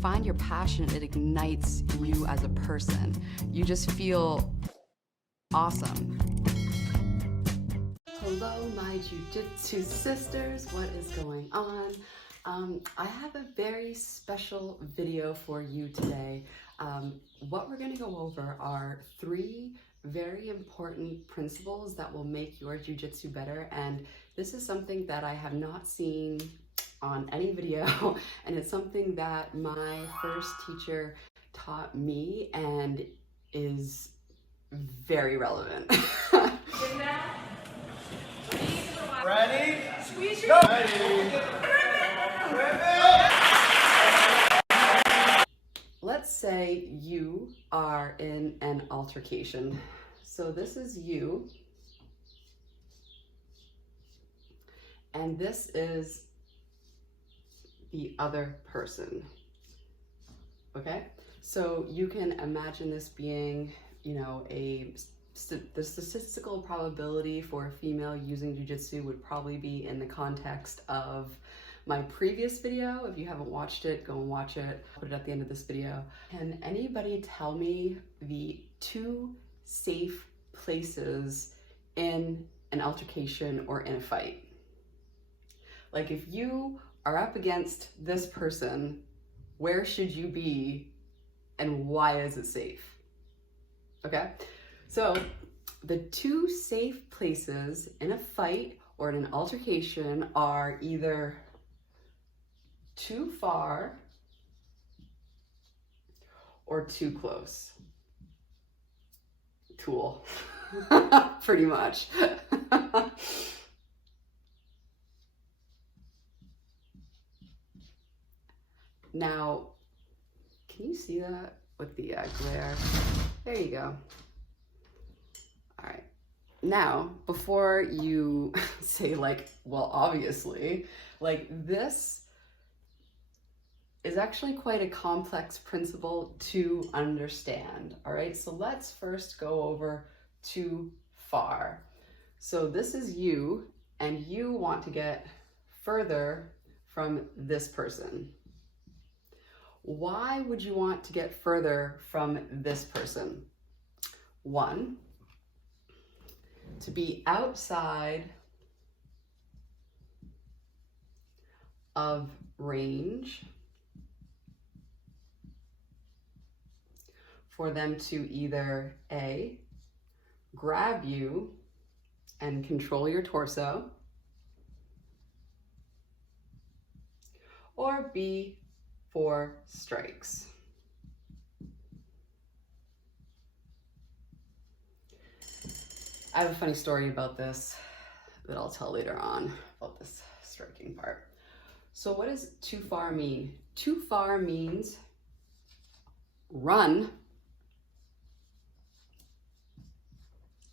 find your passion, it ignites you as a person. You just feel awesome. Hello, my Jiu-Jitsu sisters. What is going on? I have a very special video for you today. What we're going to go over are 3 very important principles that will make your Jiu-Jitsu better. And this is something that I have not seen on any video, and it's something that my first teacher taught me and is very relevant. Ready? Squeeze your Let's say you are in an altercation. So this is you, and this is the other person, okay? So you can imagine this being, you know, the statistical probability for a female using Jiu-Jitsu would probably be in the context of my previous video. If you haven't watched it, go and watch it. I'll put it at the end of this video. Can anybody tell me the 2 safe places in an altercation or in a fight? Like, if you are up against this person, where should you be and why is it safe? Okay, so the 2 safe places in a fight or in an altercation are either too far or too close. Tool. Pretty much. Now, can you see that with the glare? There you go. All right. Now, before you say like, well, obviously, like, this is actually quite a complex principle to understand. All right, so let's first go over too far. So this is you, and you want to get further from this person. Why would you want to get further from this person? 1, to be outside of range for them to either A, grab you and control your torso, or B, for strikes. I have a funny story about this that I'll tell later on about this striking part. So what does too far mean? Too far means run.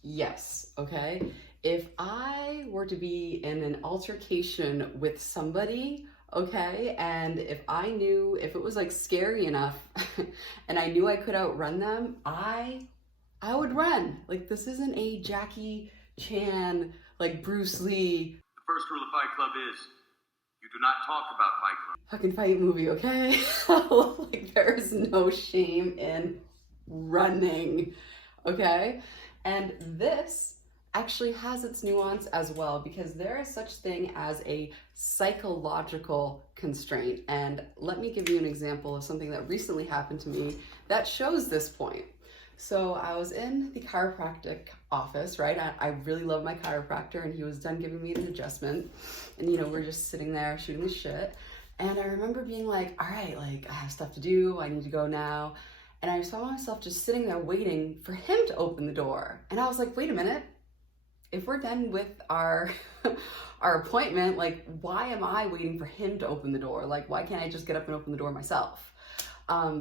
Yes, okay? If I were to be in an altercation with somebody, okay, and if I knew, if it was like scary enough and I knew I could outrun them, I would run. Like, this isn't a Jackie Chan, like Bruce Lee. The first rule of Fight Club is you do not talk about Fight Club. Fucking fight movie, okay? Like, there is no shame in running, okay? And this actually has its nuance as well, because there is such thing as a psychological constraint. And let me give you an example of something that recently happened to me that shows this point. So I was in the chiropractic office, right? I really love my chiropractor, and he was done giving me an adjustment. And, you know, we're just sitting there shooting the shit. And I remember being like, all right, like, I have stuff to do. I need to go now. And I saw myself just sitting there waiting for him to open the door. And I was like, wait a minute. If we're done with our appointment, like, why am I waiting for him to open the door? Like, why can't I just get up and open the door myself?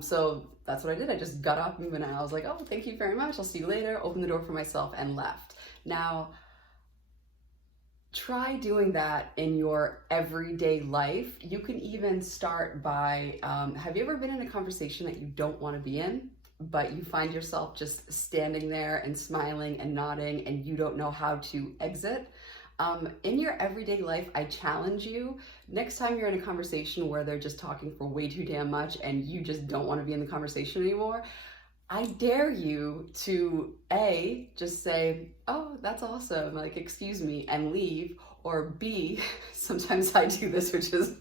So that's what I did. I just got up and I was like, oh, thank you very much. I'll see you later. Opened the door for myself and left. Now, try doing that in your everyday life. You can even start by, have you ever been in a conversation that you don't want to be in, but you find yourself just standing there and smiling and nodding and you don't know how to exit? In your everyday life, I challenge you, next time you're in a conversation where they're just talking for way too damn much and you just don't want to be in the conversation anymore, I dare you to A, just say, oh, that's awesome, like, excuse me, and leave, or B, sometimes I do this, which is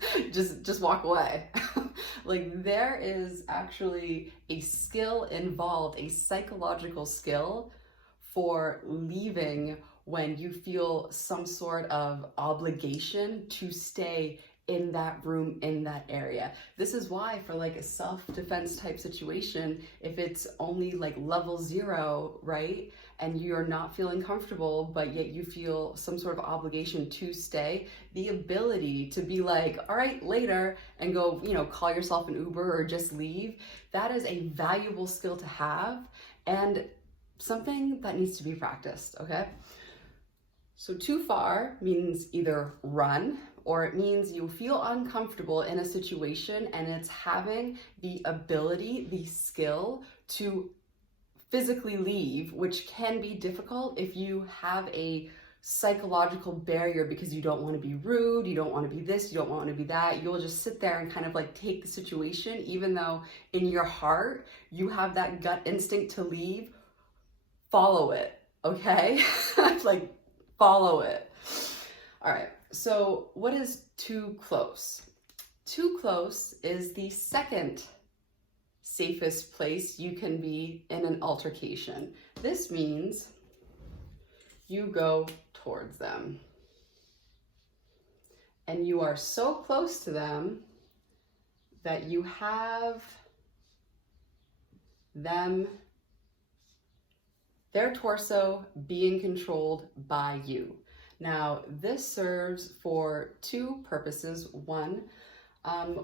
just walk away. Like, there is actually a skill involved, a psychological skill for leaving when you feel some sort of obligation to stay in that room, in that area. This is why for like a self-defense type situation, if it's only like level 0, right, and you're not feeling comfortable, but yet you feel some sort of obligation to stay, the ability to be like, all right, later, and go, you know, call yourself an Uber or just leave, that is a valuable skill to have and something that needs to be practiced, okay? So too far means either run, or it means you feel uncomfortable in a situation and it's having the ability, the skill to physically leave, which can be difficult if you have a psychological barrier because you don't want to be rude, you don't want to be this, you don't want to be that. You'll just sit there and kind of like take the situation, even though in your heart you have that gut instinct to leave. Follow it, okay? Like, follow it. All right, so what is too close? Too close is the second safest place you can be in an altercation. This means you go towards them and you are so close to them that you have them, their torso being controlled by you. Now, this serves for two purposes. One,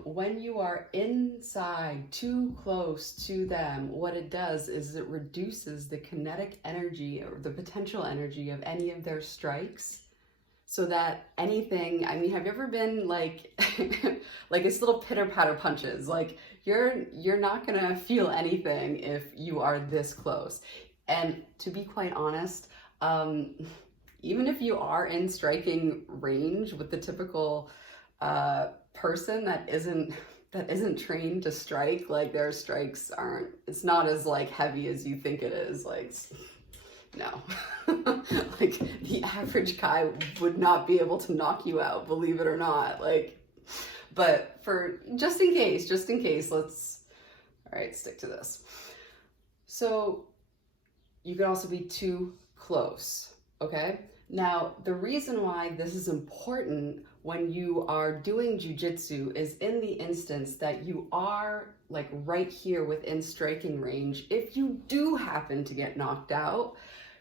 when you are inside, too close to them, what it does is it reduces the kinetic energy or the potential energy of any of their strikes, so that anything, I mean, have you ever been like, like it's little pitter-patter punches, like you're not gonna feel anything if you are this close. And to be quite honest, even if you are in striking range with the typical person that isn't trained to strike, like their strikes aren't, it's not as like heavy as you think it is, like, no. Like the average guy would not be able to knock you out, believe it or not, like, but for just in case, let's, all right, stick to this. So you could also be too close, okay? Now, the reason why this is important when you are doing jiu-jitsu is in the instance that you are like right here within striking range. If you do happen to get knocked out,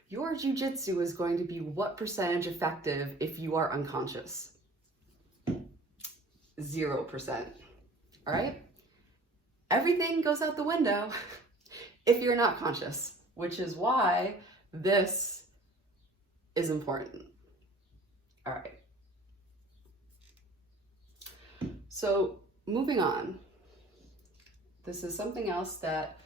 your jiu-jitsu is going to be what percentage effective if you are unconscious? 0%, all right? Everything goes out the window if you're not conscious, which is why this is important. All right. So moving on, this is something else that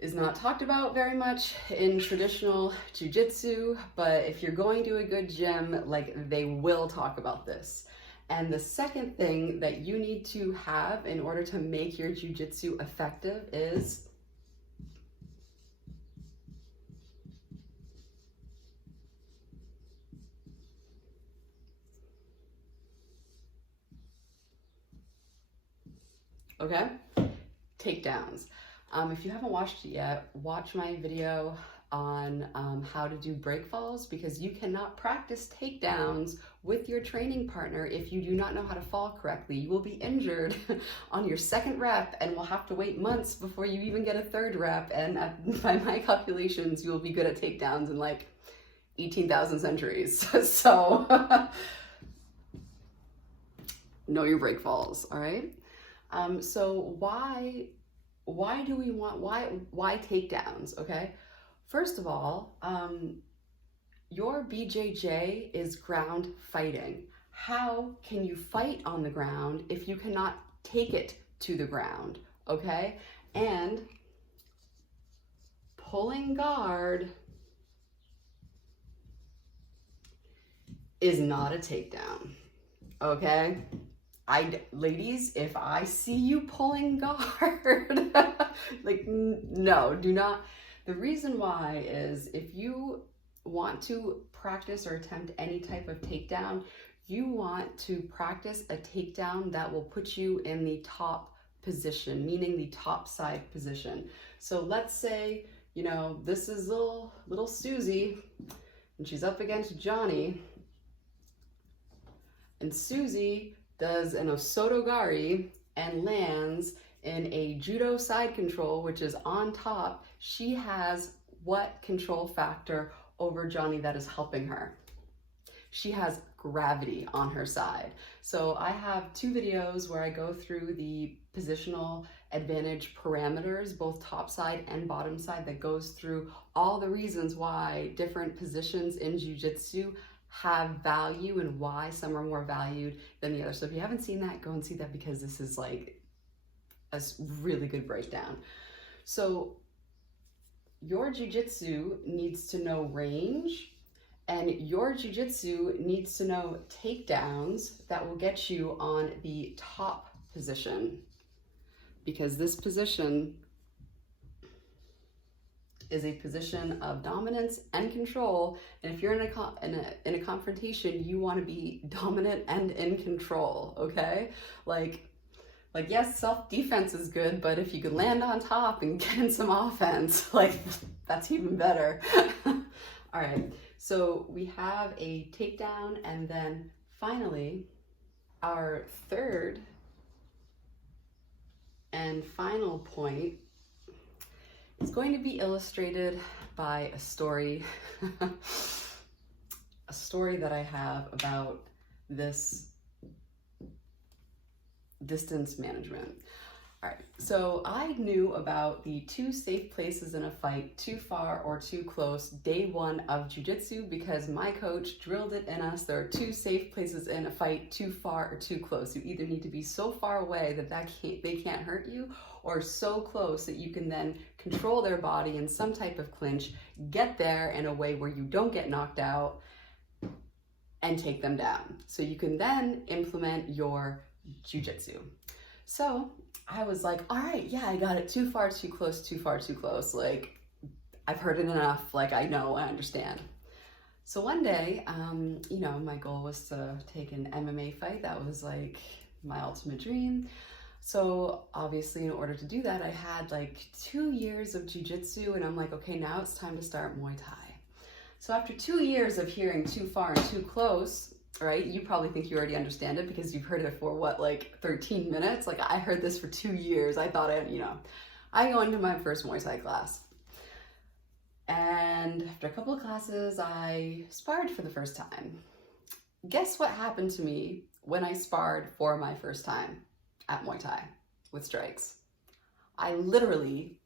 is not talked about very much in traditional jiu-jitsu, but if you're going to a good gym, like they will talk about this. And the second thing that you need to have in order to make your jiu-jitsu effective is okay? Takedowns. If you haven't watched it yet, watch my video on how to do break falls, because you cannot practice takedowns with your training partner if you do not know how to fall correctly. You will be injured on your second rep and will have to wait months before you even get a third rep. And by my calculations, you will be good at takedowns in like 18,000 centuries. So know your break falls, all right? So why do we want, why takedowns, okay? First of all, your BJJ is ground fighting. How can you fight on the ground if you cannot take it to the ground, okay? And pulling guard is not a takedown, okay? Ladies, if I see you pulling guard, like, no, do not. The reason why is if you want to practice or attempt any type of takedown, you want to practice a takedown that will put you in the top position, meaning the top side position. So let's say, you know, this is little Susie, and she's up against Johnny, and Susie does an osotogari and lands in a judo side control, which is on top. She has what control factor over Johnny that is helping her? She has gravity on her side. So I have 2 videos where I go through the positional advantage parameters, both top side and bottom side, that goes through all the reasons why different positions in jiu-jitsu have value and why some are more valued than the other. So if you haven't seen that, go and see that, because this is like a really good breakdown. So your jiu-jitsu needs to know range, and your jiu-jitsu needs to know takedowns that will get you on the top position, because this position is a position of dominance and control. And if you're in a confrontation, you want to be dominant and in control, okay? Like yes, self-defense is good, but if you could land on top and get in some offense, like, that's even better. All right, so we have a takedown, and then finally, our third and final point is going to be illustrated by a story, a story that I have about this distance management. All right, so I knew about the 2 safe places in a fight, too far or too close, day 1 of jiu-jitsu, because my coach drilled it in us. There are 2 safe places in a fight, too far or too close. You either need to be so far away that they can't hurt you, or so close that you can then control their body in some type of clinch, get there in a way where you don't get knocked out, and take them down. So you can then implement your jiu-jitsu. So I was like, all right, yeah, I got it. Too far, too close, too far, too close. Like, I've heard it enough. Like, I know, I understand. So one day, you know, my goal was to take an MMA fight. That was like my ultimate dream. So obviously, in order to do that, I had like 2 years of jiu-jitsu, and I'm like, okay, now it's time to start Muay Thai. So after 2 years of hearing too far and too close, right? You probably think you already understand it because you've heard it for what, like 13 minutes? Like, I heard this for 2 years. I thought I go into my first Muay Thai class. And after a couple of classes, I sparred for the first time. Guess what happened to me when I sparred for my first time at Muay Thai with strikes? I literally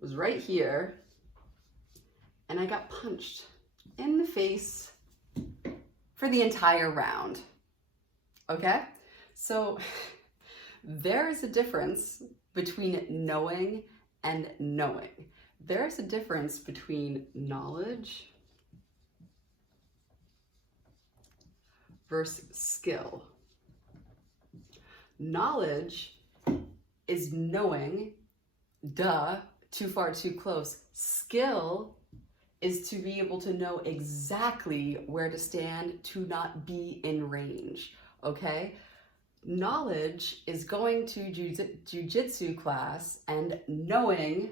was right here and I got punched in the face for the entire round. Okay? So there's a difference between knowing and knowing. There's a difference between knowledge versus skill. Knowledge is knowing, duh, too far, too close. Skill is to be able to know exactly where to stand to not be in range, okay? Knowledge is going to jiu-jitsu class and knowing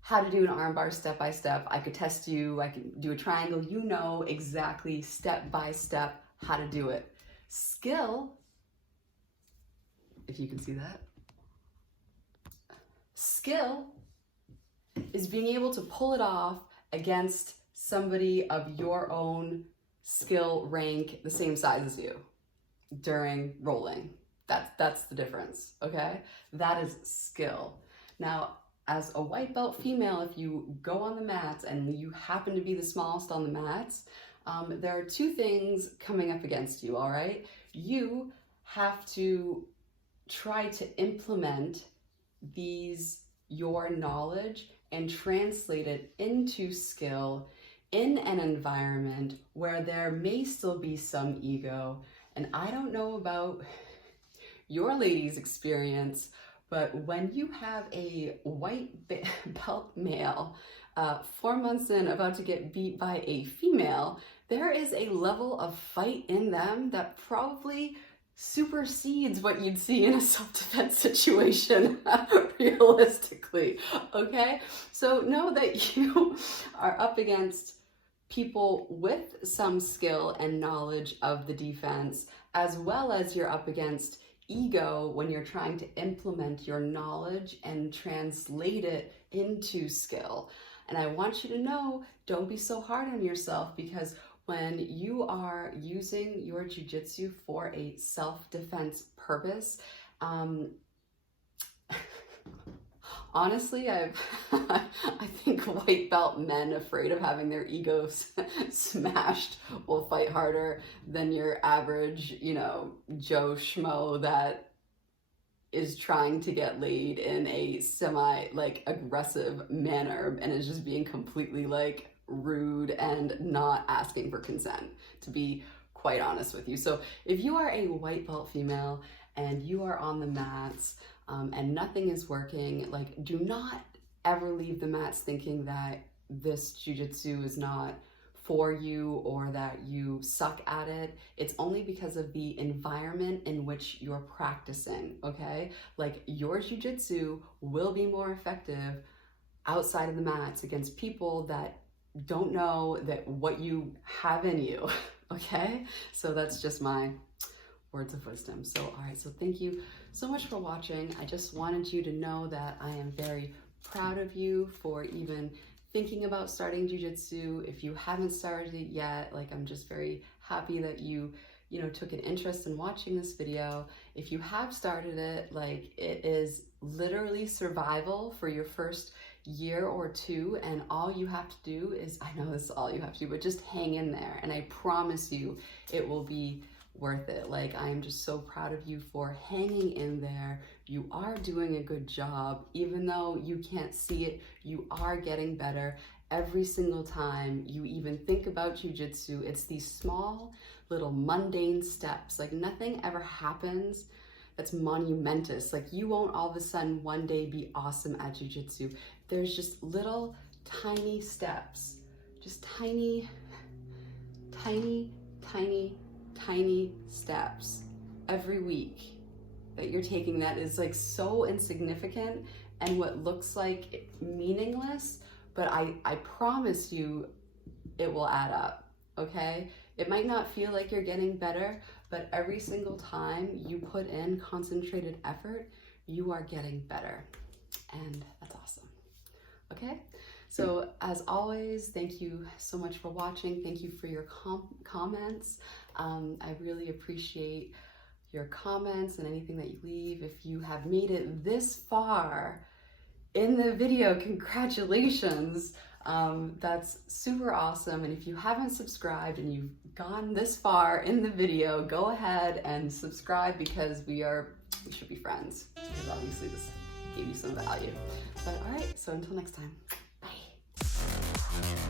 how to do an armbar step by step. I could test you, I can do a triangle. You know exactly step by step how to do it. Skill, if you can see that, skill is being able to pull it off against somebody of your own skill rank, the same size as you, during rolling. That's the difference, okay? That is skill. Now, as a white belt female, if you go on the mats and you happen to be the smallest on the mats, there are 2 things coming up against you, all right? You have to try to implement your knowledge and translate it into skill in an environment where there may still be some ego. And I don't know about your ladies' experience, but when you have a white belt male 4 months in about to get beat by a female, there is a level of fight in them that probably supersedes what you'd see in a self-defense situation realistically, okay? So know that you are up against people with some skill and knowledge of the defense, as well as you're up against ego when you're trying to implement your knowledge and translate it into skill. And I want you to know, don't be so hard on yourself, because when you are using your jiu-jitsu for a self-defense purpose, honestly, I think white belt men afraid of having their egos smashed will fight harder than your average, Joe Schmo that is trying to get laid in a aggressive manner and is just being completely rude and not asking for consent, to be quite honest with you. So if you are a white belt female and you are on the mats and nothing is working, do not ever leave the mats thinking that this jiu-jitsu is not for you or that you suck at it. It's only because of the environment in which you're practicing, okay? Your jiu-jitsu will be more effective outside of the mats against people that don't know that what you have in you, okay? So that's just my words of wisdom. So, all right, so thank you so much for watching. I just wanted you to know that I am very proud of you for even thinking about starting jiu-jitsu. If you haven't started it yet, I'm just very happy that you took an interest in watching this video. If you have started it, it is literally survival for your first year or two, and all you have to do is, I know this is all you have to do, but just hang in there, and I promise you it will be worth it. I am just so proud of you for hanging in there. You are doing a good job. Even though you can't see it, you are getting better every single time you even think about jiu-jitsu. It's these small little mundane steps. Nothing ever happens that's monumentous. You won't all of a sudden one day be awesome at jiu-jitsu. There's just little tiny steps, just tiny steps every week that you're taking that is so insignificant and what looks like meaningless, but I promise you it will add up, okay? It might not feel like you're getting better, but every single time you put in concentrated effort, you are getting better, and that's awesome, okay? So as always, thank you so much for watching. Thank you for your comments. I really appreciate your comments and anything that you leave. If you have made it this far in the video, congratulations. That's super awesome. And if you haven't subscribed and you've gone this far in the video, go ahead and subscribe, because we should be friends, because obviously this gave you some value. But all right, so until next time, bye.